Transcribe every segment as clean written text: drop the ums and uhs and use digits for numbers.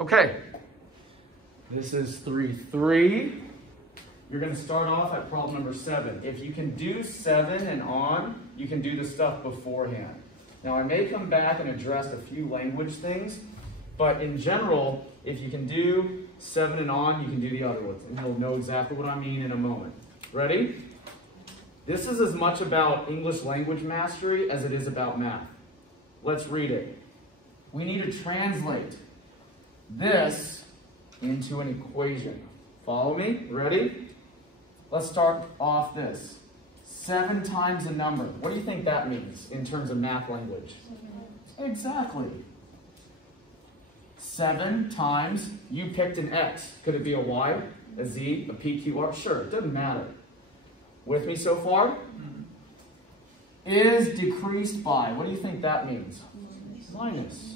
Okay, this is 3-3. You're going to start off at problem number 7. If you can do 7 and on, you can do the stuff beforehand. Now, I may come back and address a few language things, but in general, if you can do 7 and on, you can do the other ones. And you'll know exactly what I mean in a moment. Ready? This is as much about English language mastery as it is about math. Let's read it. We need to translate this into an equation. Follow me? Ready? Let's start off this. 7 times a number. What do you think that means in terms of math language? Exactly. 7 times, you picked an X. Could it be a Y, a Z, a P, Q, R? Sure, it doesn't matter. With me so far? Is decreased by. What do you think that means? Minus.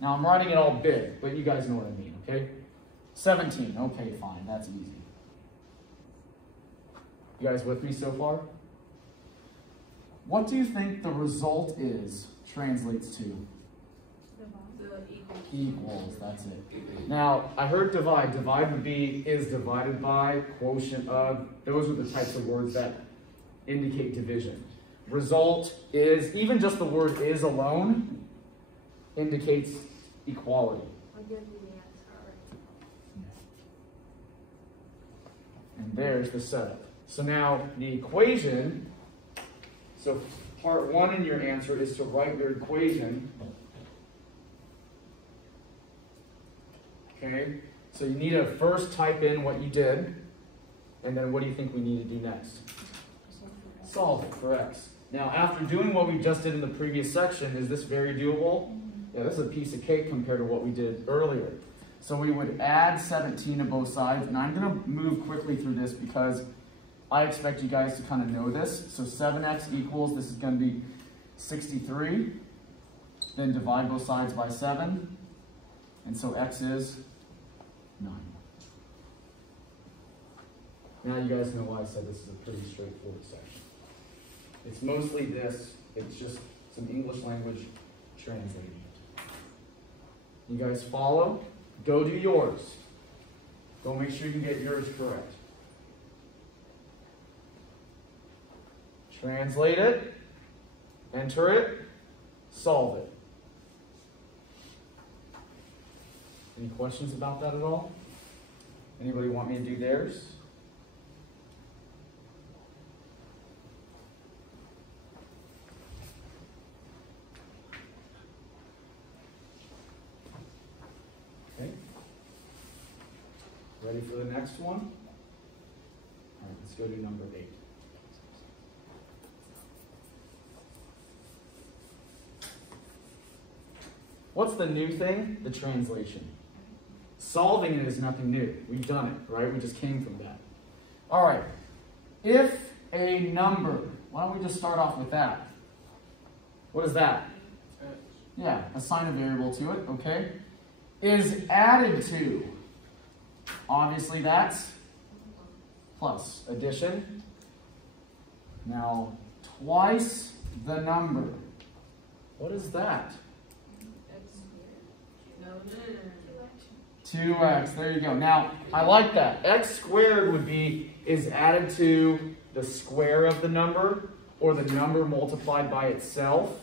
Now I'm writing it all big, but you guys know what I mean, okay? 17. Okay, fine. That's easy. You guys with me so far? What do you think the result translates to? Equals, that's it. Now, I heard divide. Divide would be is divided by, quotient of. Those are the types of words that indicate division. Result is, even just the word is alone, indicates equality. And there's the setup. So now, the equation, so part 1 in your answer is to write your equation. Okay, so you need to first type in what you did, and then what do you think we need to do next? Solve it for x. Now, after doing what we just did in the previous section, is this very doable? Yeah, this is a piece of cake compared to what we did earlier. So we would add 17 to both sides, and I'm going to move quickly through this because I expect you guys to kind of know this. So 7x equals, this is going to be 63. Then divide both sides by 7. And so x is 9. Now you guys know why I said this is a pretty straightforward section. It's mostly this. It's just some English language translating. You guys follow? Go do yours. Go make sure you get yours correct. Translate it, enter it, solve it. Any questions about that at all? Anybody want me to do theirs? Okay. Ready for the next one? All right, let's go to number 8. What's the new thing? The translation. Solving it is nothing new. We've done it, right? We just came from that. All right. If a number, why don't we just start off with that? What is that? Yeah, assign a variable to it, okay? Is added to. Obviously that's plus addition. Now, twice the number. What is that? 2x, there you go. Now, I like that. X squared would be is added to the square of the number, or the number multiplied by itself,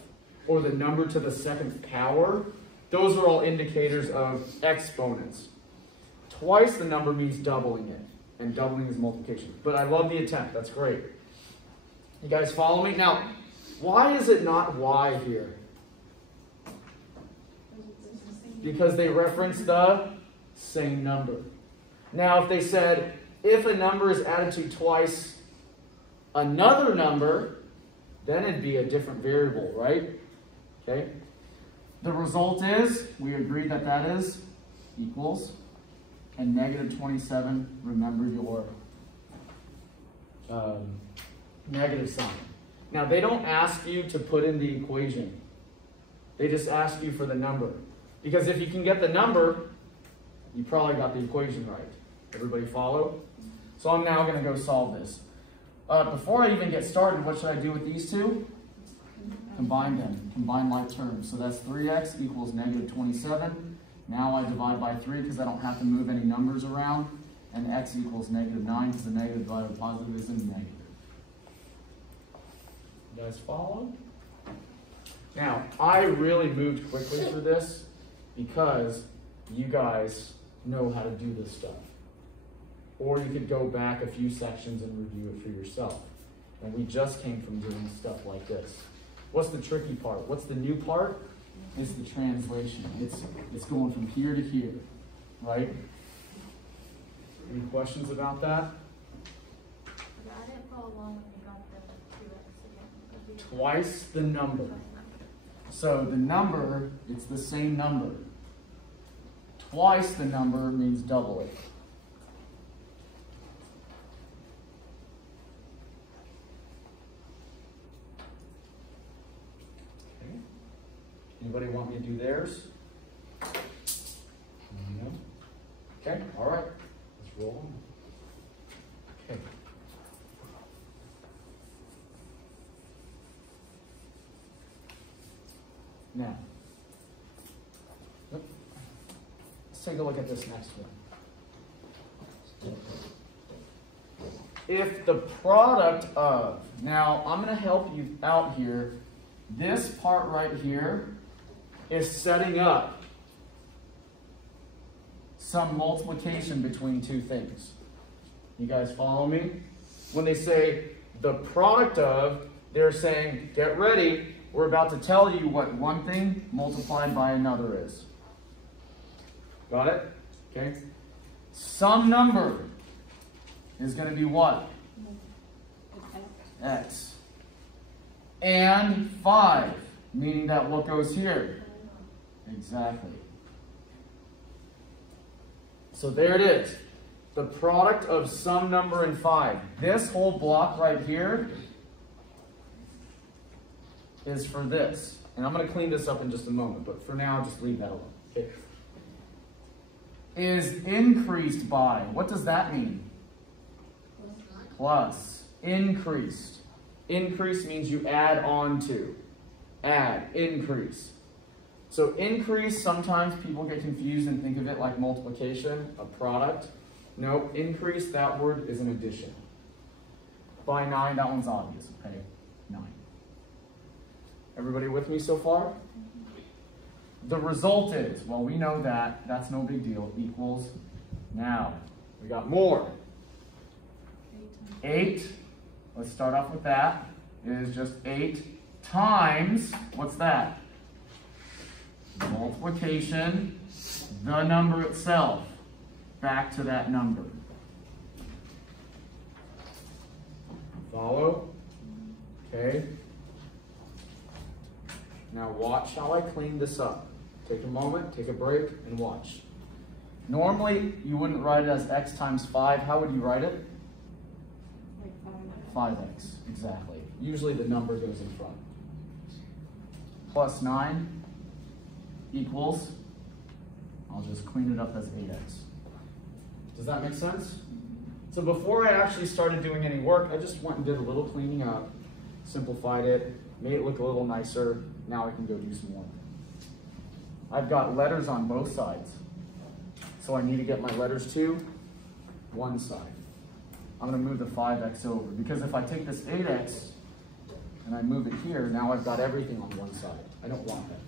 or the number to the 2nd power. Those are all indicators of exponents. Twice the number means doubling it, and doubling is multiplication. But I love the attempt. That's great. You guys follow me? Now, why is it not y here? Because they reference the same number. Now, if they said, if a number is added to twice another number, then it'd be a different variable, right? Okay. The result is, we agree that that is equals, and negative 27, remember your negative sign. Now, they don't ask you to put in the equation. They just ask you for the number. Because if you can get the number, you probably got the equation right. Everybody follow? So I'm now going to go solve this. Before I even get started, what should I do with these two? Combine them, combine like terms. So that's 3x equals negative 27. Now I divide by 3 because I don't have to move any numbers around. And x equals negative 9 because the negative divided by positive is a negative. You guys follow? Now, I really moved quickly through this because you guys know how to do this stuff. Or you could go back a few sections and review it for yourself. And we just came from doing stuff like this. What's the tricky part? What's the new part? It's the translation. It's going from here to here, right? Any questions about that? I didn't follow along when you got the 2x again. Twice the number. So the number, it's the same number. Twice the number means double it. Okay. Anybody want me to do theirs? No? Okay, all right. Let's roll on. Okay. Now, let's take a look at this next one. If the product of, now I'm going to help you out here. This part right here is setting up some multiplication between two things. You guys follow me? When they say the product of, they're saying, get ready. We're about to tell you what one thing multiplied by another is. Got it? Okay. Some number is going to be what? X. And 5, meaning that what goes here? Exactly. So there it is. The product of some number and 5. This whole block right here is for this. And I'm going to clean this up in just a moment, but for now, just leave that alone. Okay. Is increased by, what does that mean? Plus. Increased. Increase means you add on to. Add, increase. So increase, sometimes people get confused and think of it like multiplication, a product. No, increase, that word is an addition. By 9, that one's obvious, okay? 9. Everybody with me so far? The result is, well, we know that, that's no big deal, equals, now, we got more. 8, let's start off with that, is just 8 times, what's that? Multiplication, the number itself, back to that number. Follow? Okay. Now watch how I clean this up. Take a moment, take a break, and watch. Normally, you wouldn't write it as x times 5. How would you write it? 5x, exactly. Usually the number goes in front. Plus 9 equals, I'll just clean it up as 8x. Does that make sense? So before I actually started doing any work, I just went and did a little cleaning up, simplified it, made it look a little nicer. Now I can go do some more. I've got letters on both sides. So I need to get my letters to one side. I'm going to move the 5x over, because if I take this 8x and I move it here, now I've got everything on one side. I don't want that.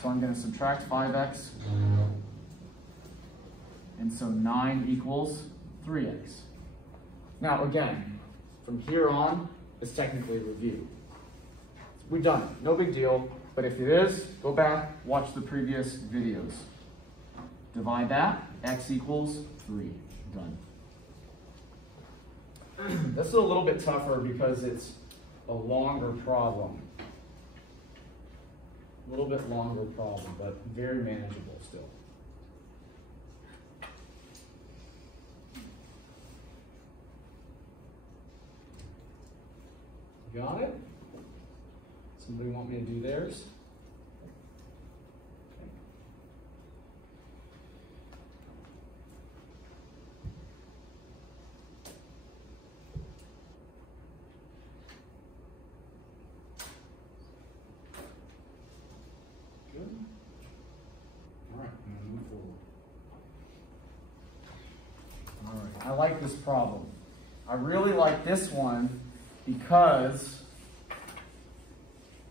So I'm going to subtract 5x. And so 9 equals 3x. Now again, from here on, it's technically a review. We've done it, no big deal, but if it is, go back, watch the previous videos. Divide that, x equals 3, done. This is a little bit tougher because it's a longer problem. A little bit longer problem, but very manageable still. Got it? Somebody want me to do theirs? like this problem. I really like this one because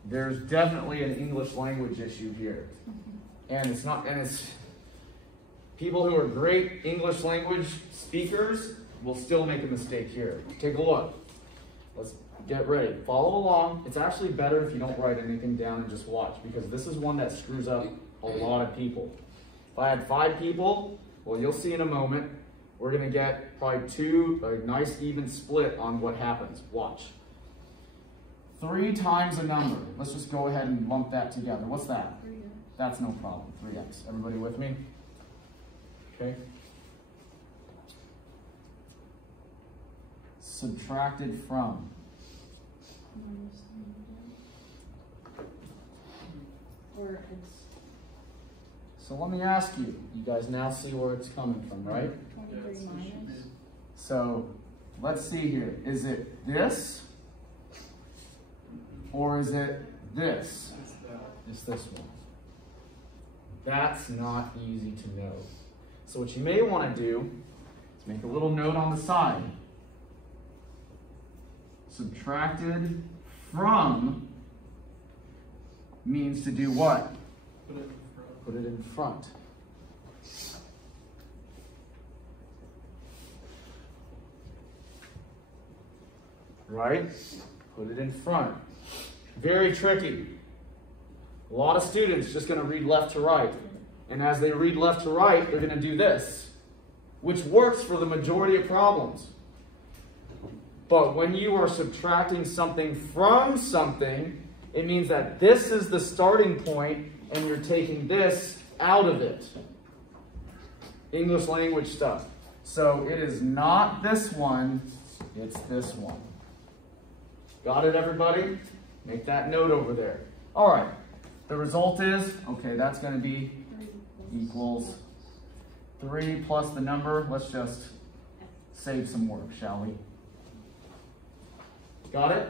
there's definitely an English language issue here. And it's people who are great English language speakers will still make a mistake here. Take a look. Let's get ready. Follow along. It's actually better if you don't write anything down and just watch, because this is one that screws up a lot of people. If I had 5 people, well, you'll see in a moment, we're going to get probably a nice even split on what happens. Watch. 3 times a number. Let's just go ahead and lump that together. What's that? 3x. That's no problem. 3x. Everybody with me? Okay. Subtracted from. Minus 3. Or it's So let me ask you. You guys now see where it's coming from, right? 23 minus. So let's see here. Is it this? Or is it this? It's this one. That's not easy to know. So what you may want to do is make a little note on the side. Subtracted from means to do what? Put it in front. Right? Put it in front. Very tricky. A lot of students just going to read left to right. And as they read left to right, they're going to do this, which works for the majority of problems. But when you are subtracting something from something, it means that this is the starting point and you're taking this out of it. English language stuff. So it is not this one, it's this one. Got it, everybody? Make that note over there. All right. The result is, okay, that's going to be equals 3 plus the number. Let's just save some work, shall we? Got it?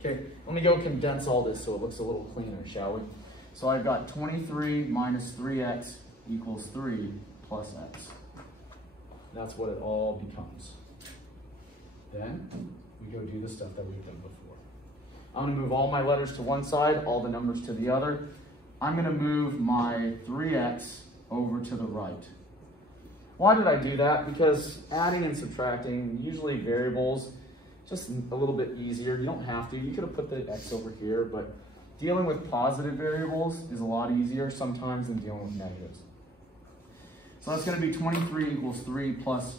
Okay, let me go condense all this so it looks a little cleaner, shall we? So I've got 23 minus 3x equals 3 plus x. That's what it all becomes. Then we go do the stuff that we've done before. I'm going to move all my letters to one side, all the numbers to the other. I'm going to move my 3x over to the right. Why did I do that? Because adding and subtracting, usually variables, just a little bit easier. You don't have to. You could have put the x over here, but dealing with positive variables is a lot easier sometimes than dealing with negatives. So that's going to be 23 equals 3 plus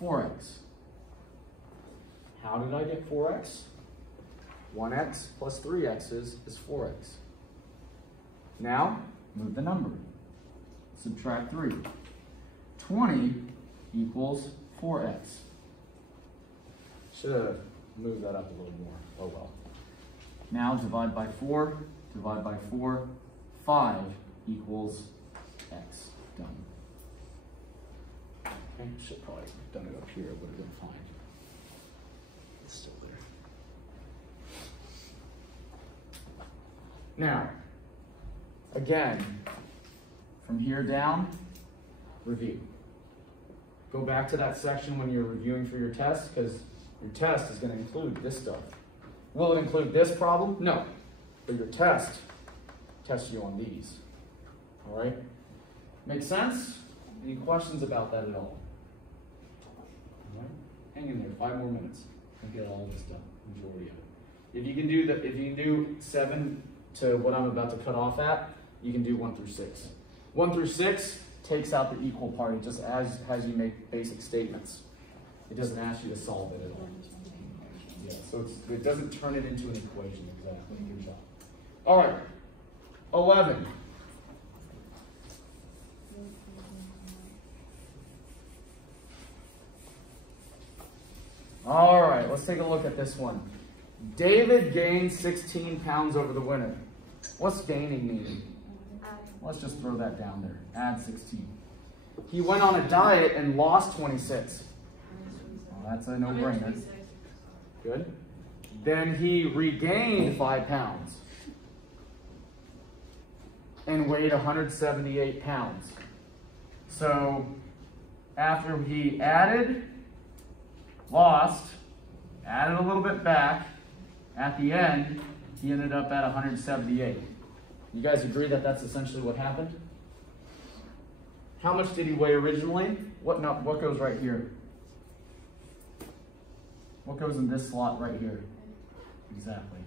4x. How did I get 4x? 1x plus 3x is 4x. Now, move the number. Subtract 3. 20 equals 4x. Should have moved that up a little more. Oh well. Now divide by 4. Divide by 4. 5 equals x. Done. Okay, should probably have done it up here. It would have been fine. It's still there. Now, again, from here down, review. Go back to that section when you're reviewing for your test, because your test is going to include this stuff. Will it include this problem? No. But your test tests you on these. All right? Make sense? Any questions about that at all? All right? Hang in there. 5 more minutes. And get all this done. Majority of it. If you can do 7 to what I'm about to cut off at, you can do 1 through 6. 1 through 6 takes out the equal part. It just as you make basic statements. It doesn't ask you to solve it at all. Yeah, so it doesn't turn it into an equation exactly. Good job. All right, 11. All right, let's take a look at this one. David gained 16 pounds over the winter. What's gaining mean? Let's just throw that down there. Add 16. He went on a diet and lost 26. Well, that's a no-brainer. Good. Then he regained 5 pounds and weighed 178 pounds. So after he added, lost, added a little bit back, at the end, he ended up at 178. You guys agree that that's essentially what happened? How much did he weigh originally? What goes right here? What goes in this slot right here? Exactly.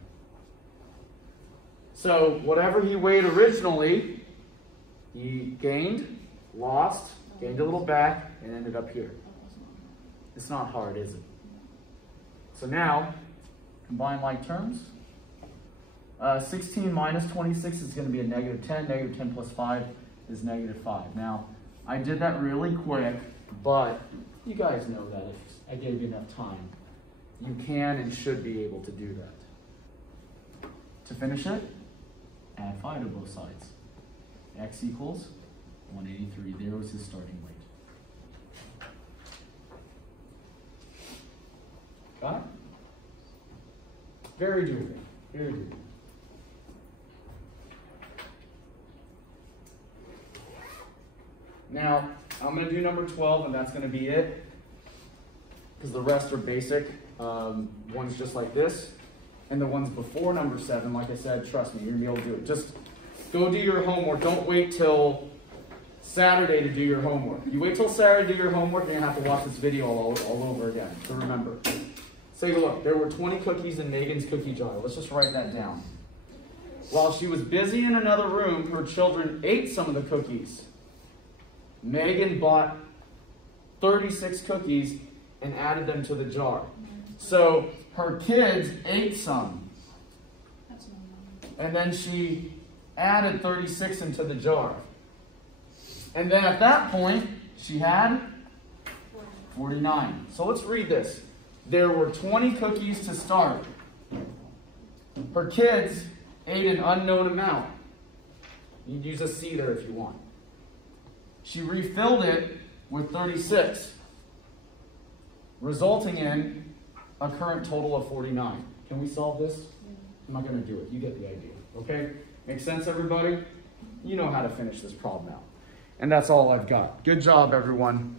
So whatever he weighed originally, he gained, lost, gained a little back, and ended up here. It's not hard, is it? So now, combine like terms. 16 minus 26 is going to be a negative 10. Negative 10 plus 5 is negative 5. Now, I did that really quick, but you guys know that if I gave you enough time, you can and should be able to do that. To finish it, add 5 to both sides. X equals 183. There was his starting weight. Got it? Very doable. Very doable. Now, I'm going to do number 12, and that's going to be it. Because the rest are basic. One's just like this. And the ones before number 7, like I said, trust me, you're going to be able to do it. Just go do your homework. Don't wait till Saturday to do your homework. You wait till Saturday to do your homework, you're going to have to watch this video all over again. So remember. Take a look. There were 20 cookies in Megan's cookie jar. Let's just write that down. While she was busy in another room, her children ate some of the cookies. Megan bought 36 cookies and added them to the jar. So her kids ate some. And then she added 36 into the jar. And then at that point, she had 49. So let's read this. There were 20 cookies to start. Her kids ate an unknown amount. You'd use a C there if you want. She refilled it with 36, resulting in a current total of 49. Can we solve this? I'm not going to do it. You get the idea. Okay? Make sense, everybody? You know how to finish this problem out. And that's all I've got. Good job, everyone.